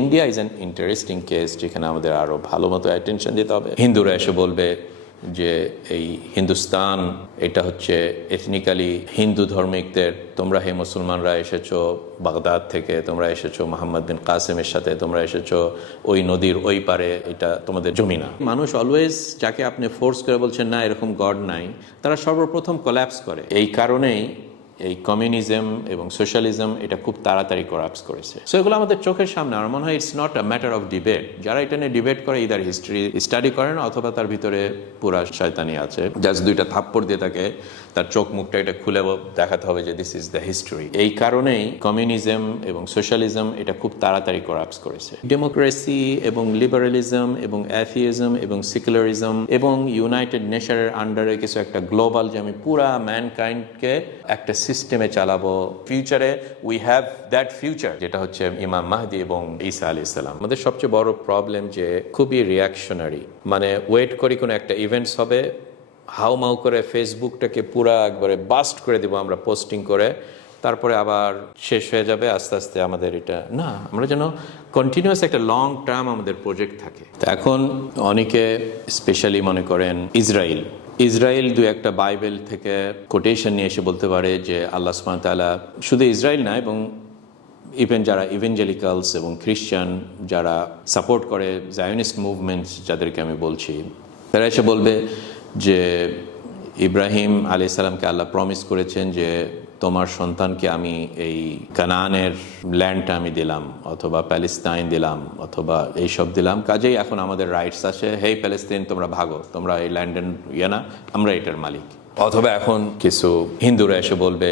India is an interesting case যেখানে আমাদের আরও ভালো মতো অ্যাটেনশন দিতে হবে। হিন্দুরা এসে বলবে যে এই হিন্দুস্তান, এটা হচ্ছে এথনিক্যালি হিন্দু ধর্মিকদের, তোমরা হে মুসলমানরা এসেছ বাগদাদ থেকে, তোমরা এসেছ মোহাম্মদ বিন কাসেমের সাথে, তোমরা এসেছ ওই নদীর ওই পারে, এটা তোমাদের জমি না। মানুষ অলওয়েজ যাকে আপনি ফোর্স করে বলছেন, না, এরকম গড নাই। তারা সর্বপ্রথম কোল্যাপস করে। এই কারণেই এই কমিউনিজম এবং সোশ্যালিজম এটা খুব তাড়াতাড়ি করাপস করেছে। সো এগুলো আমাদের চোখের সামনে আমার মনে হয় it's not a matter of debate যারা এটা নিয়ে ডিবেট করে ইদার হিস্ট্রি স্টাডি করেন অথবা তার ভিতরে পুরা শয়তানি আছে। জাস্ট দুইটা থাপ্পড় দিয়ে তাকে, তার চোখ মুখটা এটা খুলে দেখাতে হবে যে দিস ইজ দ্য হিস্ট্রি এই কারণেই কমিউনিজম এবং সোশ্যালিজম এটা খুব তাড়াতাড়ি করাপস করেছে। ডেমোক্রেসি এবং লিবারালিজম এবং অ্যাথিয়েজম এবং সিকুলারিজম এবং ইউনাইটেড নেচারের আন্ডারে কিছু একটা গ্লোবাল যে আমি পুরা ম্যানকাইন্ডকে একটা সিস্টেমে চালাবো। ফিউচারে উই হ্যাভ দ্যাট ফিউচার যেটা হচ্ছে ইমাম মাহদি এবং ঈসা আলি ইসলাম আমাদের সবচেয়ে বড় প্রবলেম যে খুবই রিয়াকশনারি মানে ওয়েট করি কোনো একটা ইভেন্টস হবে হাউমাউ করে ফেসবুকটাকে পুরা একবারে বাস্ট করে দেবো আমরা পোস্টিং করে, তারপরে আবার শেষ হয়ে যাবে, আস্তে আস্তে আমাদের এটা না, আমরা যেন কন্টিনিউয়াস একটা লং টার্ম আমাদের প্রজেক্ট থাকে। তো এখন অনেকে স্পেশালি মনে করেন ইসরায়েল ইসরায়েল দু একটা বাইবেল থেকে কোটেশন নিয়ে এসে বলতে পারে যে আল্লাহ সুমান তালা শুধু ইসরায়েল না, এবং ইভেন যারা ইভেঞ্জেলিক্যালস এবং খ্রিশ্চান যারা সাপোর্ট করে জায়নিস্ট মুভমেন্টস যাদেরকে আমি বলছি, তারা এসে বলবে যে ইব্রাহিম আলি সালামকে আল্লাহ প্রমিস করেছেন যে তোমার সন্তানকে আমি এই কানানের ল্যান্ডটা আমি দিলাম, অথবা প্যালেস্তাইন দিলাম, অথবা এইসব দিলাম। কাজেই এখন আমাদের রাইটস আছে, হেই প্যালেস্তাইন তোমরা ভাগো, তোমরা এই ল্যান্ডের ইয়ে না, আমরা এটার মালিক। অথবা এখন কিছু হিন্দুরা এসে বলবে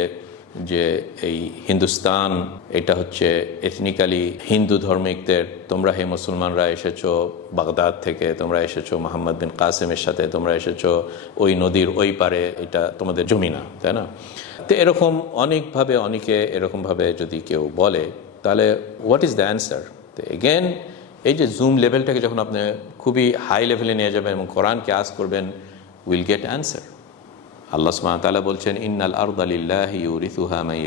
যে এই হিন্দুস্তান, এটা হচ্ছে এথনিক্যালি হিন্দু ধর্মিকদের, তোমরা হে মুসলমানরা এসেছ বাগদাদ থেকে, তোমরা এসেছ মোহাম্মদ বিন কাসেমের সাথে, তোমরা এসেছ ওই নদীর ওই পারে, এটা তোমাদের জমি না, তাই না? তো এরকম অনেকভাবে অনেকে এরকমভাবে যদি কেউ বলে, তাহলে হোয়াট ইজ দ্য অ্যান্সার তো এগেন এই যে জুম লেভেলটাকে যখন আপনি খুবই হাই লেভেলে নিয়ে যাবেন এবং কোরআনকে আস করবেন উইল গেট অ্যান্সার আল্লাহ সুবহানাহু তাআলা বলছেন, ইন্নাল আরদা লিল্লাহি ইউরিথুহা মান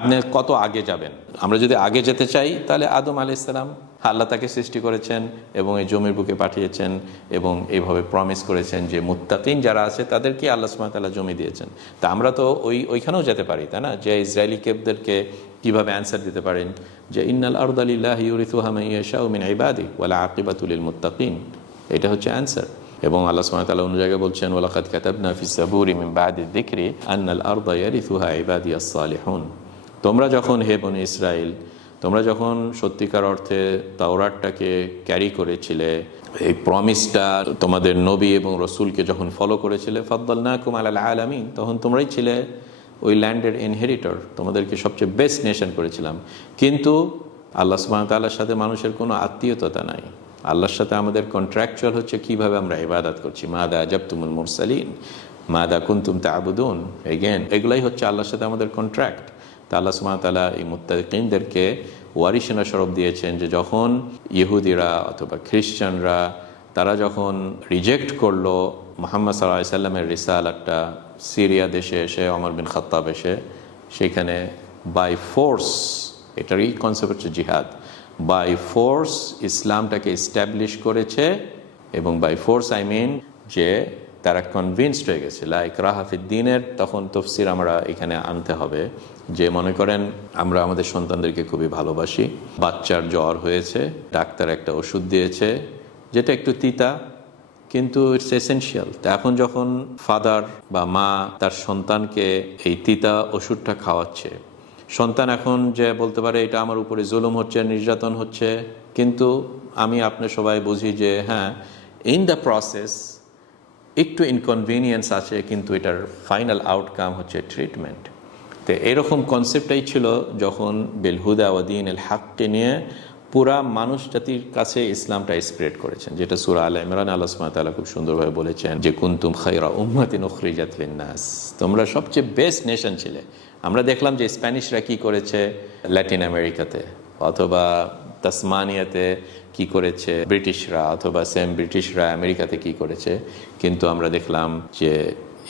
আপনি কত আগে যাবেন? আমরা যদি আগে যেতে চাই, তাহলে আদম আলাইহিস সালাম আল্লাহ তাকে সৃষ্টি করেছেন এবং এই জমির বুকে পাঠিয়েছেন এবং এইভাবে প্রমিস করেছেন যে মুত্তাকিন যারা আছে, তাদেরকে আল্লাহ ওয়া জমি দিয়েছেন। তা আমরা তো ওই, ওইখানেও যেতে পারি, তাই না? যে ইসরায়েলি কেবদেরকে কীভাবে অ্যান্সার দিতে পারেন? যে ইন্নাল আরদা লিল্লাহি ইউরিথুহা মান ইয়াশাউ মিন ইবাদি ওয়ালা আকিবাতু লিল মুত্তাকিন। এটা হচ্ছে অ্যান্সার এবং আল্লাহ ওয়া তাআলা অন্য জায়গায় বলছেন, ওয়ালাকাদ কাতাবনা ফিস সাবুরি মিন বাদি যিকরি আন্নাল আরদা ইয়ারিথুহা ইবাদিয়াস সালিহুন। তোমরা যখন হে বনি ইসরাইল তোমরা যখন সত্যিকার অর্থে তাওরাটটাকে ক্যারি করেছিলে, এই প্রমিসটা তোমাদের নবী এবং রসুলকে যখন ফলো করেছিলে, ফদ্দালনাকুম আলাল আলামিন, তখন তোমরাই ছিলে ওই ল্যান্ডের ইনহেরিটর, তোমাদেরকে সবচেয়ে বেস্ট নেশন করেছিলাম। কিন্তু আল্লাহ সুবহানাহু ওয়া তাআলার সাথে মানুষের কোনো আত্মীয়তা নাই। আল্লাহর সাথে আমাদের কন্ট্রাকচুয়াল হচ্ছে কীভাবে আমরা ইবাদত করছি। মাদা আজাবতুমুল মুরসালিন, মাদা কুন্তুম তাবুদুন। এগেন এগুলাই হচ্ছে আল্লাহর সাথে আমাদের কন্ট্রাক্ট তা আল্লাহ সুমা তালা এই মুত্তাকিনদেরকে ওয়ারিসেনা সরব দিয়েছেন যে যখন ইহুদিরা অথবা খ্রিস্টানরা তারা যখন রিজেক্ট করল, মোহাম্মদ সাল্লাহ সাল্লামের রিসালাতটা সিরিয়া দেশে এসে অমর বিন খত্তাব এসে, সেখানে বাই ফোর্স এটারই কনসেপ্ট হচ্ছে জিহাদ। বাই ফোর্স ইসলামটাকে এস্টাবলিশ করেছে এবং বাই ফোর্স আই মিন যে তারা কনভিনসড হয়ে গেছে লাইক রাহাফিদ্দিনের তখন তফসির আমরা এখানে আনতে হবে যে মনে করেন আমরা আমাদের সন্তানদেরকে খুবই ভালোবাসি, বাচ্চার জ্বর হয়েছে, ডাক্তার একটা ওষুধ দিয়েছে, যেটা একটু তিতা, কিন্তু ইটস এসেনশিয়াল তো এখন যখন ফাদার বা মা তার সন্তানকে এই তিতা ওষুধটা খাওয়াচ্ছে সন্তান এখন যে বলতে পারে, এটা আমার উপরে জুলুম হচ্ছে, নির্যাতন হচ্ছে। কিন্তু আমি আপনি সবাই বুঝি যে হ্যাঁ ইন দ্য প্রসেস একটু ইনকনভিনিয়েন্স আছে, কিন্তু এটার ফাইনাল আউটকাম হচ্ছে ট্রিটমেন্ট তো এরকম কনসেপ্টটাই ছিল যখন বেলহুদা এল হাককে নিয়ে পুরা মানুষ জাতির কাছে ইসলামটা স্প্রেড করেছেন, যেটা সুরা আল ইমরান আল্লাহ খুব সুন্দরভাবে বলেছেন যে, কুন্তুম খাইরা উম্মাতিন উখরিজাত লিন্নাস তোমরা সবচেয়ে বেস্ট নেশন ছিলে। আমরা দেখলাম যে স্প্যানিশরা কি করেছে ল্যাটিন আমেরিকাতে, অথবা তাসমানিয়াতে কি করেছে ব্রিটিশরা, অথবা সেম ব্রিটিশরা আমেরিকাতে কি করেছে। কিন্তু আমরা দেখলাম যে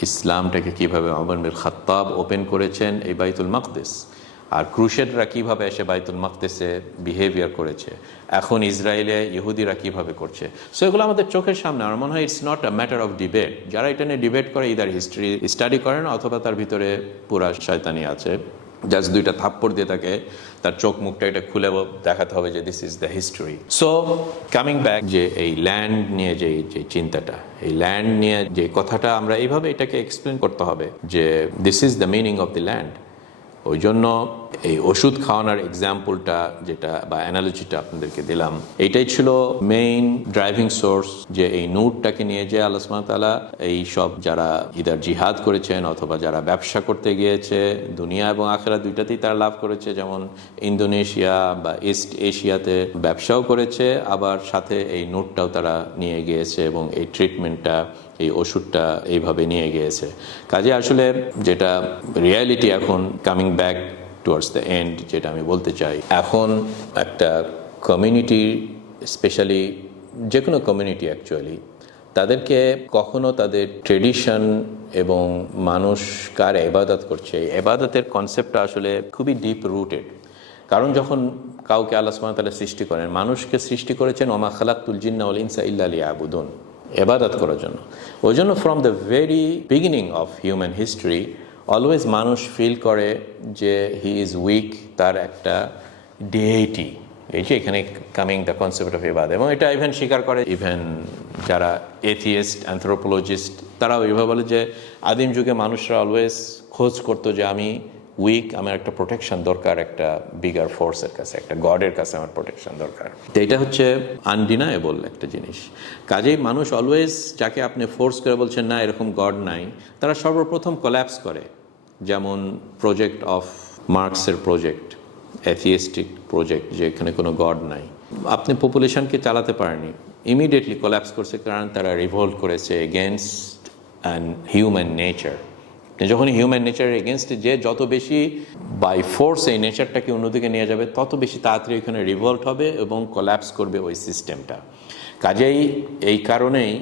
ইসলামটাকে কীভাবে অমর মির খাত্তাব ওপেন করেছেন এই বাইতুল মাকদিস। আর ক্রুশেডরা কীভাবে এসে বাইতুল মাকতেসে বিহেভিয়ার করেছে? এখন ইসরায়েলে ইহুদিরা কীভাবে করছে? সো এগুলো আমাদের চোখের সামনে, আমার মনে হয় it's not a matter of debate যারা এটা নিয়ে ডিবেট করে ইদার হিস্ট্রি স্টাডি করেন অথবা তার ভিতরে পুরা শয়তানি আছে। জাস্ট দুইটা থাপ্পড় দিয়ে তাকে, তার চোখ মুখটা এটা খুলে দেখাতে হবে যে this is the history so coming back যে এই ল্যান্ড নিয়ে যে যে চিন্তাটা, এই ল্যান্ড নিয়ে যে কথাটা আমরা এইভাবে এটাকে এক্সপ্লেন করতে হবে যে this is the meaning of the land ওই জন্য এই ওষুধ খাওয়ানোর এক্সাম্পলটা যেটা বা অ্যানালজিটা আপনাদেরকে দিলাম এটাই ছিল মেইন ড্রাইভিং সোর্স যে এই নোটটাকে নিয়ে যে আল্লাহ সুবহানাহু এই সব যারা ইদার জিহাদ করেছেন অথবা যারা ব্যবসা করতে গিয়েছে, দুনিয়া এবং আখেরা দুইটাতেই তারা লাভ করেছে, যেমন ইন্দোনেশিয়া বা ইস্ট এশিয়াতে ব্যবসাও করেছে, আবার সাথে এই নোটটাও তারা নিয়ে গিয়েছে এবং এই ট্রিটমেন্টটা এই ওষুধটা এইভাবে নিয়ে গিয়েছে। কাজে আসলে যেটা রিয়ালিটি এখন coming back towards the end যেটা আমি বলতে চাই, এখন একটা কমিউনিটি স্পেশালি যে কোনো কমিউনিটি অ্যাকচুয়ালি তাদেরকে কখনো তাদের ট্রেডিশন এবং মানুষ কার এবাদত করছে। এবাদতের কনসেপ্টটা আসলে খুবই ডিপ রুটেড কারণ যখন কাউকে আল্লাহ সুবহানাহু ওয়া সৃষ্টি করেন, মানুষকে সৃষ্টি করেছেন ওমা খালাকুল জিন্না ওয়াল ইনসা ইল্লা লিয়াবুদুন। এবাদত করার জন্য। ওই জন্য from the very beginning of human history always মানুষ ফিল করে যে হি ইজ উইক তার একটা ডেইটি এই যে এখানে কামিং দ্য কনসেপ্ট অফ এবাদ এবং এটা ইভেন স্বীকার করে ইভেন যারা এথিয়েস্ট অ্যান্থ্রোপোলজিস্ট তারাও এইভাবে বলে যে আদিম যুগে মানুষরা অলওয়েজ খোঁজ করতো যে আমি উইক আমার একটা প্রোটেকশন দরকার, একটা বিগার ফোর্সের কাছে, একটা গডের কাছে আমার প্রোটেকশন দরকার। তো এটা হচ্ছে আনডিনায়েবল একটা জিনিস। কাজেই মানুষ অলওয়েজ যাকে আপনি ফোর্স করে বলছেন, না, এরকম গড নাই, তারা সর্বপ্রথম কোল্যাপস করে। যেমন প্রজেক্ট অফ মার্কসের প্রজেক্ট অ্যাথিয়েস্টিক প্রজেক্ট যে এখানে কোনো গড নাই। আপনি পপুলেশনকে চালাতে পারেনি ইমিডিয়েটলি কোল্যাপস করছে কারণ তারা রিভল্ট করেছে এগেনস্ট অ্যান্ড হিউম্যান নেচার যখন হিউম্যান নেচারের এগেনস্টে যে যত বেশি বাই ফোর্স এই নেচারটাকে অন্যদিকে নিয়ে যাবে, তত বেশি তাড়াতাড়ি ওইখানে রিভল্ট হবে এবং কোল্যাপস করবে ওই সিস্টেমটা কাজেই এই কারণেই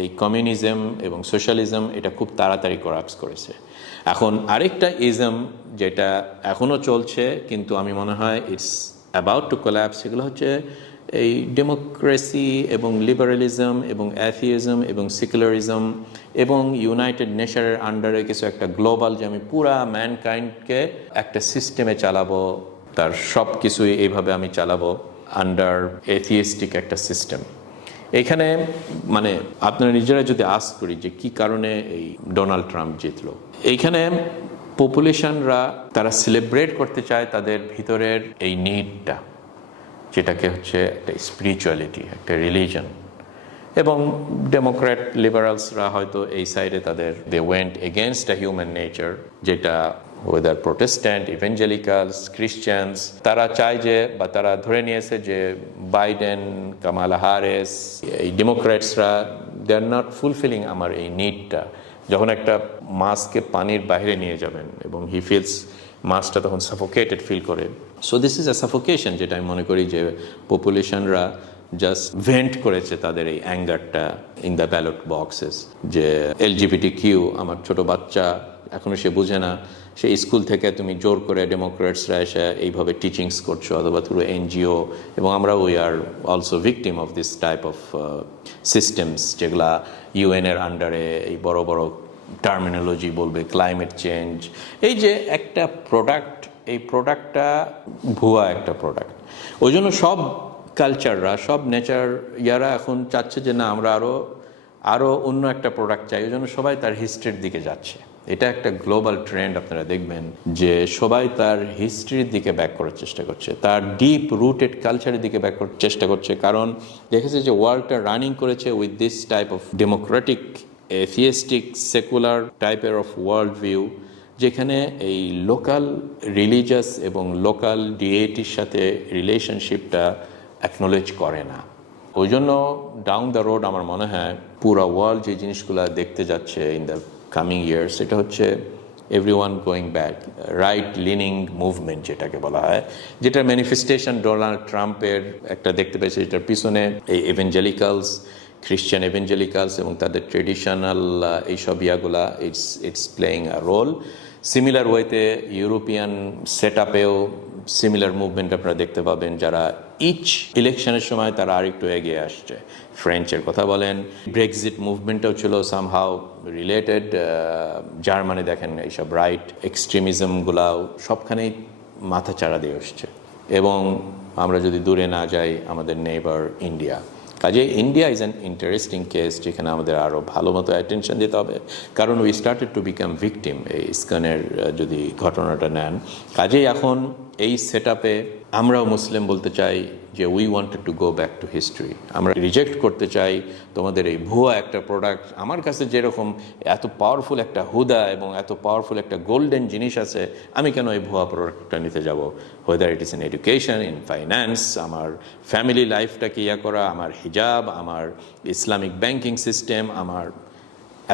এই কমিউনিজম এবং সোশ্যালিজম এটা খুব তাড়াতাড়ি কোলাপস করেছে। এখন আরেকটা ইজম যেটা এখনও চলছে, কিন্তু আমি মনে হয় ইটস অ্যাবাউট টু কোল্যাপস সেগুলো হচ্ছে এই ডেমোক্রেসি এবং লিবারালিজম এবং অ্যাথিজম এবং সিকুলারিজম এবং ইউনাইটেড নেশারের আন্ডারে কিছু একটা গ্লোবাল যে আমি পুরা ম্যানকাইন্ডকে একটা সিস্টেমে চালাবো, তার সব কিছুই এইভাবে আমি চালাবো আন্ডার এথিয়েস্টিক একটা সিস্টেম এখানে মানে আপনারা নিজেরা যদি আস করি যে কি কারণে এই ডোনাল্ড ট্রাম্প জিতলো, এইখানে পপুলেশনরা তারা সেলিব্রেট করতে চায় তাদের ভিতরের এই নিডটা যেটাকে হচ্ছে একটা স্পিরিচুয়ালিটি একটা রিলিজন এবং ডেমোক্র্যাট লিবারালসরা হয়তো এই সাইডে তাদের they went against a human nature যেটা ওয়েদার প্রোটেস্ট্যান্ট ইভেঞ্জেলিকালস ক্রিশ্চিয়ানস তারা চায় যে, বা তারা ধরে নিয়েছে যে বাইডেন কামালা হারেস এই ডেমোক্র্যাটসরা দে আর নট ফুলফিলিং আমার এই নিডটা যখন একটা মাছকে পানির বাইরে নিয়ে যাবেন এবং হি ফিলস মাছটা তখন সাফোকেটেড ফিল করে। So this is a suffocation যেটা আমি মনে করি যে পপুলেশনরা জাস্ট ভেন্ট করেছে তাদের এই অ্যাঙ্গারটা ইন দ্য ব্যালট বক্সেস যে এলজিবিটি কিউ আমার ছোট বাচ্চা এখনও সে বুঝে না, সে স্কুল থেকে তুমি জোর করে ডেমোক্রেটসরা এসে এইভাবে টিচিংস করছ অথবা থ্রু এনজিও এবং আমরা we are also victim of this type of systems যেগুলা ইউএনের আন্ডারে এই বড় বড় টার্মিনোলজি বলবে ক্লাইমেট চেঞ্জ এই যে একটা প্রোডাক্ট এই প্রোডাক্টটা ভুয়া একটা প্রোডাক্ট ওই জন্য সব কালচাররা সব নেচার ইয়ারা এখন চাচ্ছে যে না, আমরা আরও আরও অন্য একটা প্রোডাক্ট চাই। ওই জন্য সবাই তার হিস্ট্রির দিকে যাচ্ছে। এটা একটা গ্লোবাল ট্রেন্ড আপনারা দেখবেন যে সবাই তার হিস্ট্রির দিকে ব্যাক করার চেষ্টা করছে। তার ডিপ রুটেড কালচারের দিকে ব্যাক করার চেষ্টা করছে। কারণ দেখেছে যে ওয়ার্ল্ডটা রানিং করেছে with this type of democratic atheistic secular টাইপের অফ ওয়ার্ল্ড ভিউ যেখানে এই লোকাল রিলিজিয়াস এবং লোকাল ডিএটির সাথে রিলেশনশিপটা অ্যাকনোলেজ করে না। ওই জন্য ডাউন দ্য রোড আমার মনে হয় পুরা ওয়ার্ল্ড যে জিনিসগুলো দেখতে যাচ্ছে ইন দ্য কামিং ইয়ার্স সেটা হচ্ছে every one going back right leaning movement যেটাকে বলা হয় যেটা ম্যানিফেস্টেশন ডোনাল্ড ট্রাম্পের একটা দেখতে পেয়েছে, যেটার পিছনে এই এভেঞ্জেলিক্যালস খ্রিশ্চান এভেঞ্জেলিক্যালস এবং তাদের ট্রেডিশনাল এইসব ইয়াগুলা it's it's playing a role similar ওয়েতে ইউরোপিয়ান সেট আপেও সিমিলার মুভমেন্ট আপনারা দেখতে পাবেন যারা ইচ ইলেকশনের সময় তারা আরেকটু এগিয়ে আসছে। ফ্রেঞ্চের কথা বলেন ব্রেক্সিট মুভমেন্টও ছিল সামহাও রিলেটেড জার্মানি দেখেন এইসব রাইট এক্সট্রিমিজমগুলাও সবখানেই মাথা চাড়া দিয়ে আসছে। এবং আমরা যদি দূরে না যাই, আমাদের নেইবার ইন্ডিয়া কাজে India is an interesting case যেখানে আমাদের আরও ভালো মতো অ্যাটেনশন দিতে হবে। কারণ we started to become victim এই স্কানের যদি ঘটনাটা নেন। কাজেই এখন এই সেট আমরাও মুসলিম বলতে চাই যে we wanted to go back to history আমরা রিজেক্ট করতে চাই তোমাদের এই ভুয়া একটা প্রোডাক্ট আমার কাছে যেরকম এত পাওয়ারফুল একটা হুদা এবং এত পাওয়ারফুল একটা গোল্ডেন জিনিস আছে, আমি কেন এই ভুয়া প্রোডাক্টটা নিতে যাব? Whether it is in education in finance আমার ফ্যামিলি লাইফটাকে ইয়া করা, আমার হিজাব আমার ইসলামিক ব্যাংকিং সিস্টেম আমার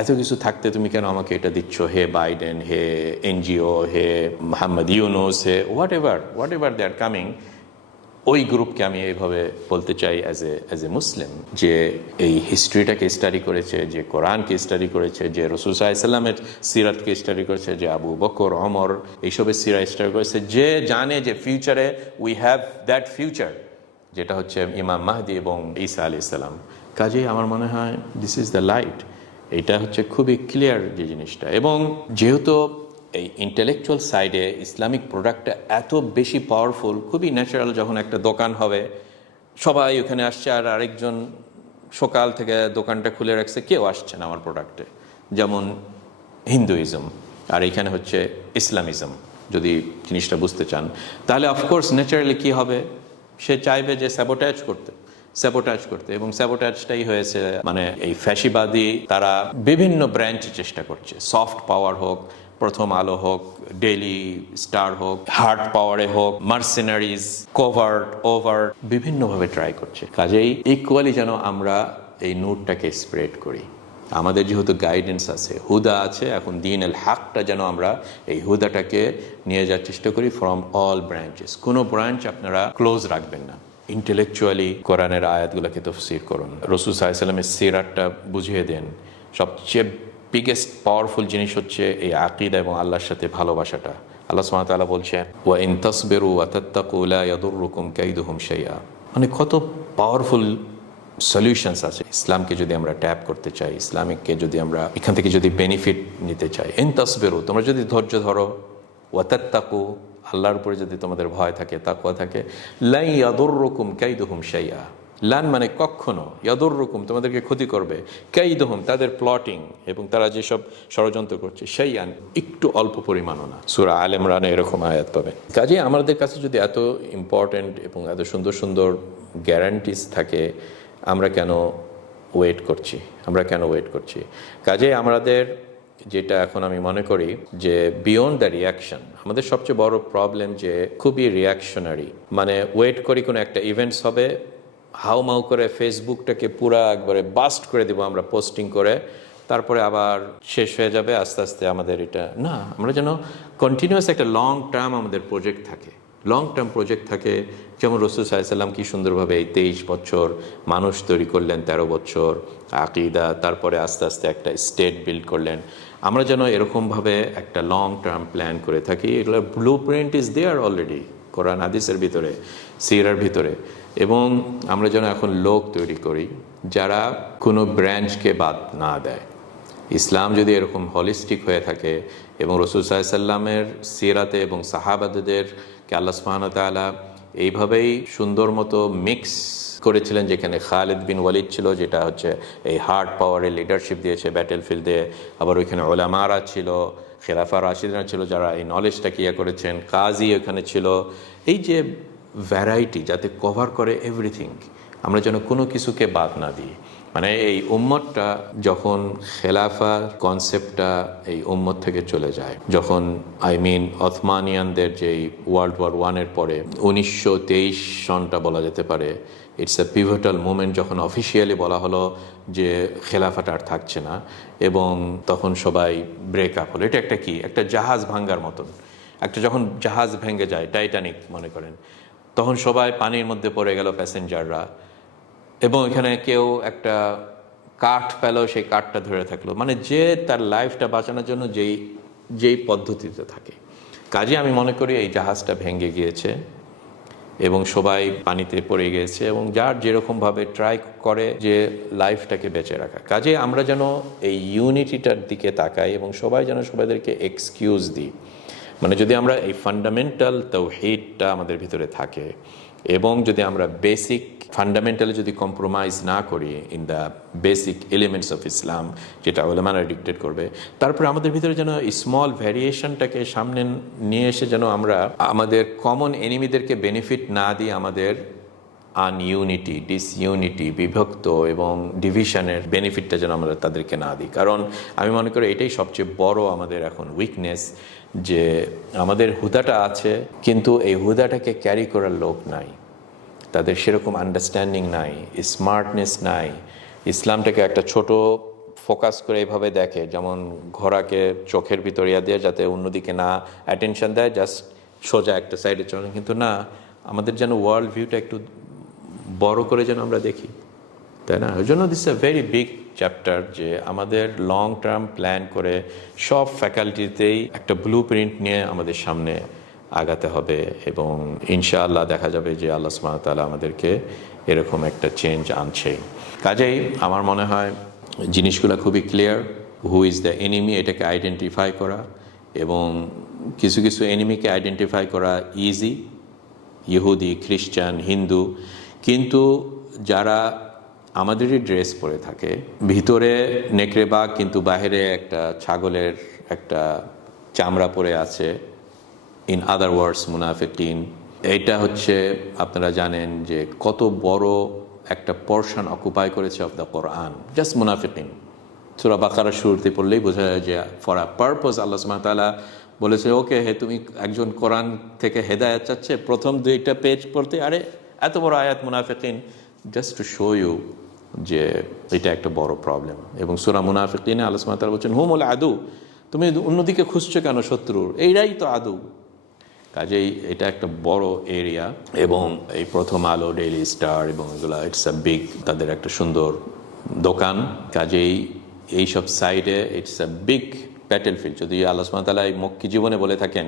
এত কিছু থাকতে তুমি কেন আমাকে এটা দিচ্ছ? হে বাইডেন হে এনজিও হে মোহাম্মদ ইউনুস হে whatever whatever they are coming ওই গ্রুপকে আমি এইভাবে বলতে চাই অ্যাজ এ অ্যাজ এ মুসলিম যে এই হিস্ট্রিটাকে স্টাডি করেছে, যে কোরআনকে স্টাডি করেছে, যে রসুল সাল্লামের সিরাতকে স্টাডি করেছে, যে আবু বকর অমর এইসবের সিরা স্টাডি করেছে, যে জানে যে ফিউচারে উই হ্যাভ দ্যাট ফিউচার যেটা হচ্ছে ইমাম মাহদি এবং ঈসা আলি ইসলাম কাজেই আমার মনে হয় দিস ইজ দ্য লাইট এটা হচ্ছে খুবই ক্লিয়ার যে জিনিসটা। এবং যেহেতু এই ইন্টেলেকচুয়াল সাইডে ইসলামিক প্রোডাক্টটা এত বেশি পাওয়ারফুল খুবই ন্যাচারাল যখন একটা দোকান হবে, সবাই ওখানে আসছে আর আরেকজন সকাল থেকে দোকানটা খুলে রাখছে, কেউ আসছে না আমার প্রোডাক্টে যেমন হিন্দুইজম আর এখানে হচ্ছে ইসলামিজম যদি জিনিসটা বুঝতে চান। তাহলে অফকোর্স ন্যাচারালি কী হবে? সে চাইবে যে স্যাবোটাইজ করতে স্যাবোটাইজ করতে এবং স্যাবোটাইজটাই হয়েছে মানে এই ফ্যাসিবাদী তারা বিভিন্ন ব্রাঞ্চে চেষ্টা করছে সফট পাওয়ার হোক প্রথম আলো হোক ডেইলি স্টার হোক হার্ড পাওয়ারে হোক মার্সেনারিজ কভার্ট ওভার বিভিন্নভাবে ট্রাই করছে। কাজেই ইকুয়ালি যেন আমরা এই নোটটাকে স্প্রেড করি। আমাদের যেহেতু গাইডেন্স আছে, হুদা আছে, এখন দিন এল হাকটা যেন আমরা এই হুদাটাকে নিয়ে যাওয়ার চেষ্টা করি ফ্রম অল ব্রাঞ্চেস কোনো ব্রাঞ্চ আপনারা ক্লোজ রাখবেন না। ইন্টেলেকচুয়ালি কোরআনের আয়াতগুলোকে তফসির করুন। রসুল সাহাইসাল্লামের সিরাতটা বুঝিয়ে দেন। সবচেয়ে বিগেস্ট পাওয়ারফুল জিনিস হচ্ছে এই আকিদা এবং আল্লাহর সাথে ভালোবাসাটা। আল্লাহ তাআলা বলছেন, ওয়া ইন তাসবিরু ওয়া তাত্তাকু লা ইয়াদুররুকুম কাইদুহুম শাইআ। মানে কত পাওয়ারফুল সলিউশনস আছে। ইসলামকে যদি আমরা ট্যাপ করতে চাই, ইসলামিককে যদি আমরা এখান থেকে যদি বেনিফিট নিতে চাই। এন তসবেরু, তোমরা যদি ধৈর্য ধরো ওয়াতাত্তাকু আল্লাহর উপরে যদি তোমাদের ভয় থাকে তাকুয়া থাকে, লাই ইয়াদুর রকম কাইদুহুম শাইয়া লান মানে কখনো ইয়াদুর রকম তোমাদেরকে ক্ষতি করবে। কাইদুহুম, তাদের প্লটিং এবং তারা যেসব ষড়যন্ত্র করছে সেই আন একটু অল্প পরিমাণও না। সুরা আল ইমরানে এরকম আয়াত পাবে। কাজে আমাদের কাছে যদি এত ইম্পর্ট্যান্ট এবং এত সুন্দর সুন্দর গ্যারান্টিস থাকে, আমরা কেন ওয়েট করছি? আমরা কেন ওয়েট করছি? কাজে আমাদের যেটা এখন আমি মনে করি, যে বিয়ন্ড দ্য রিয়াকশন আমাদের সবচেয়ে বড় প্রবলেম যে খুবই রিয়াকশনারি মানে ওয়েট করি কোনো একটা ইভেন্টস হবে হাউ মাউ করে ফেসবুকটাকে পুরা একবারে বাস্ট করে দেবো আমরা পোস্টিং করে, তারপরে আবার শেষ হয়ে যাবে, আস্তে আস্তে আমাদের এটা, না, আমরা যেন কন্টিনিউয়াস একটা লং টার্ম আমাদের প্রজেক্ট থাকে। লং টার্ম প্রজেক্ট থাকে, যেমন রসুল সাল্লাম কি সুন্দরভাবে এই তেইশ বছর মানুষ তৈরি করলেন ১৩ বছর, আকিদা, তারপরে আস্তে আস্তে একটা স্টেট বিল্ড করলেন। আমরা যেন এরকমভাবে একটা লং টার্ম প্ল্যান করে থাকি, এগুলোর blueprint is there already Quran, হাদিসের ভিতরে, সিরার ভিতরে। এবং আমরা যেন এখন লোক তৈরি করি যারা কোনো ব্রাঞ্চকে বাদ না দেয়। ইসলাম যদি এরকম হলিস্টিক হয়ে থাকে এবং রসুল সাল্লামের সিরাতে এবং সাহাবাদদেরকে আল্লাহ সুবহানাহু ওয়া এইভাবেই সুন্দর মতো মিক্স করেছিলেন, যেখানে খালেদ বিন ওয়ালিদ ছিল, যেটা হচ্ছে এই হার্ড পাওয়ারের লিডারশিপ দিয়েছে ব্যাটেল ফিল্ডে আবার ওইখানে ওলামারা ছিল, খেলাফা রাশিদরা ছিল যারা এই নলেজটাকে ইয়ে করেছেন। কাজী ওখানে ছিল। এই যে ভ্যারাইটি যাতে কভার করে এভরিথিং আমরা যেন কোনো কিছুকে বাদ না দিই। মানে এই উম্মতটা যখন খেলাফা কনসেপ্টটা এই উম্মত থেকে চলে যায়, যখন আই মিন অথমানিয়ানদের যেই ওয়ার্ল্ড ওয়ার ওয়ানের পরে, উনিশশো তেইশ সনটা বলা যেতে পারে ইটস এ পিভটাল মুমেন্ট যখন অফিসিয়ালি বলা হলো যে খেলাফাটা আর থাকছে না, এবং তখন সবাই ব্রেক আপ হলো। এটা একটা কি? একটা জাহাজ ভাঙ্গার মতন। একটা যখন জাহাজ ভেঙে যায় টাইটানিক মনে করেন। তখন সবাই পানির মধ্যে পড়ে গেল প্যাসেঞ্জাররা। এবং এখানে কেউ একটা কাঠ পেল, সেই কাঠটা ধরে থাকল। মানে যে তার লাইফটা বাঁচানোর জন্য যেই যেই পদ্ধতিতে থাকে। কাজে আমি মনে করি এই জাহাজটা ভেঙে গিয়েছে এবং সবাই পানিতে পড়ে গিয়েছে এবং যার যেরকমভাবে ট্রাই করে যে লাইফটাকে বেঁচে রাখা। কাজে আমরা যেন এই ইউনিটিটার দিকে তাকাই এবং সবাই যেন সবাইদেরকে এক্সকিউজ দিই। মানে যদি আমরা এই ফান্ডামেন্টাল তৌহিদটা আমাদের ভিতরে থাকে, এবং যদি আমরা বেসিক ফান্ডামেন্টালি যদি কম্প্রোমাইজ না করি in the basic elements of Islam যেটা ওলেমানা ডিক্টেট করবে, তারপরে আমাদের ভিতরে যেন স্মল ভ্যারিয়েশনটাকে সামনে নিয়ে এসে যেন আমরা আমাদের কমন এনিমিদেরকে বেনিফিট না দিয়ে আমাদের আনইউনিটি ডিসইউনিটি বিভক্ত এবং ডিভিশনের বেনিফিটটা যেন আমরা তাদেরকে না দিই। কারণ আমি মনে করি এটাই সবচেয়ে বড় আমাদের এখন উইকনেস যে আমাদের হুদাটা আছে, কিন্তু এই হুদাটাকে ক্যারি করার লোক নাই। তাদের সেরকম আন্ডারস্ট্যান্ডিং নাই স্মার্টনেস নাই। ইসলামটাকে একটা ছোট ফোকাস করে এভাবে দেখে, যেমন ঘোড়াকে চোখের ভিতর ইয়া দিয়ে যাতে অন্যদিকে না অ্যাটেনশন দেয় জাস্ট সোজা একটা সাইডে চলে কিন্তু না, আমাদের যেন ওয়ার্ল্ড ভিউটা একটু বড় করে যেন আমরা দেখি, তাই না? ওই জন্য this a very big chapter যে আমাদের লং টার্ম প্ল্যান করে সব ফ্যাকাল্টিতেই একটা ব্লু প্রিন্ট নিয়ে আমাদের সামনে আগাতে হবে এবং ইনশাআল্লাহ দেখা যাবে যে আল্লাহ সুবহানাহু আমাদেরকে এরকম একটা চেঞ্জ আনছে। কাজেই আমার মনে হয় জিনিসগুলো খুবই clear who is the enemy এটাকে আইডেন্টিফাই করা এবং কিছু কিছু এনিমিকে আইডেন্টিফাই করা ইজি ইহুদি খ্রিস্টান হিন্দু কিন্তু যারা আমাদেরই ড্রেস পরে থাকে, ভিতরে নেকড়ে বাঘ কিন্তু বাইরে একটা ছাগলের একটা চামড়া পরে আছে ইন আদার ওয়ার্ডস মুনাফিকিন। এইটা হচ্ছে আপনারা জানেন যে কত বড় একটা পোর্শন অকুপাই করেছে অফ দ্য কোরআন জাস্ট মুনাফিকিন। সুরা বাকারা শুরুতে পড়লেই বোঝা যায় যে ফর আ পারপোজ আল্লাহ সুমাতালা বলেছে ওকে হে তুমি একজন কোরআন থেকে হেদায়াত চাচ্ছে, প্রথম দুইটা পেজ পড়তে, আরে এত বড় আয়াত মুনাফিকিন জাস্ট টু শো ইউ যে এটা একটা বড় প্রবলেম এবং সুরা মুনাফিকিনে আল্লাহ সুমাতালা বলছেন, হুমল আদু তুমি অন্যদিকে খুঁজছো কেন শত্রুর? এইটাই তো আদু। কাজেই এটা একটা বড় এরিয়া এবং এই প্রথম আলো ডেইলি স্টার এবং এগুলো ইটস আ বিগ তাদের একটা সুন্দর দোকান। কাজেই এইসব সাইডে it's a big battlefield যদি আল্লাহ সুমাতালা এই মক্কি জীবনে বলে থাকেন,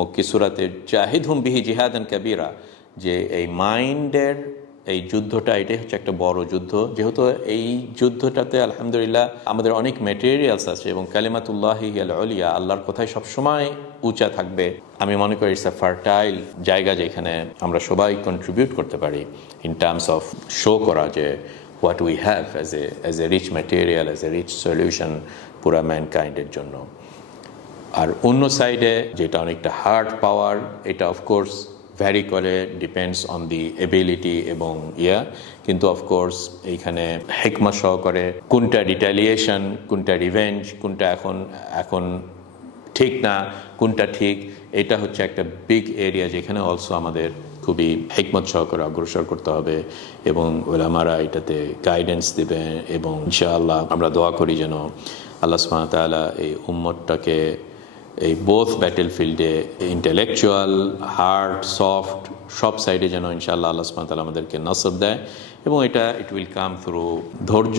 মক্কি সুরাতে জাহিদ হুম বিহি জিহাদান কাবিরা। যে এই মাইন্ডের এই যুদ্ধটা, এটাই হচ্ছে একটা বড় যুদ্ধ। যেহেতু এই যুদ্ধটাতে আলহামদুলিল্লাহ আমাদের অনেক মেটেরিয়ালস আছে এবং কালিমাতুল্লাহি আল অলিয়া আল্লাহর কথায় সবসময় উঁচা থাকবে। আমি মনে করি ইটস ফার্টাইল জায়গা যেখানে আমরা সবাই কন্ট্রিবিউট করতে পারি ইন টার্মস অফ শো করা যে what we have as a as a rich material as a rich solution পুরা ম্যানকাইন্ডের জন্য। আর অন্য সাইডে যেটা অনেকটা হার্ড পাওয়ার এটা অফকোর্স ভ্যারি করে ডিপেন্ডস অন দি এবিলিটি এবং ইয়া। কিন্তু অফকোর্স এইখানে হেকমা সহকারে কোনটা রিটালিয়েশন কোনটা রিভেঞ্জ কোনটা এখন এখন ঠিক না, কোনটা ঠিক, এটা হচ্ছে একটা বিগ এরিয়া যেখানে অলসো আমাদের খুবই হেকমত সহকারে অগ্রসর করতে হবে এবং ওলামারা এটাতে গাইডেন্স দেবে এবং ইনশাআল্লাহ আমরা দোয়া করি যেন আল্লাহ সুবহানাহু এই উম্মতটাকে এই বোথ ব্যাটেল ফিল্ডে ইন্টেলেকচুয়াল হার্ড সফট সব সাইডে যেন ইনশাআল্লাহ আল্লাহ ওয়া আমাদেরকে নসব দেয় এবং এটা ইট উইল কাম থ্রু ধৈর্য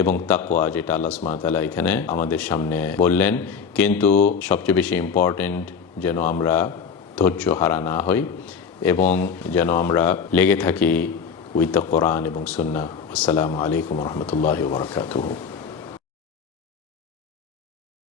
এবং তাকোয়া যেটা আল্লাহ ওয়া এখানে আমাদের সামনে বললেন। কিন্তু সবচেয়ে বেশি ইম্পর্টেন্ট যেন আমরা ধৈর্য হারা না হই এবং যেন আমরা লেগে থাকি উইথ দ্য কোরআন এবং সুন্না আসসালামু আলাইকুম রহমতুল্লাহ বরকাতুহ।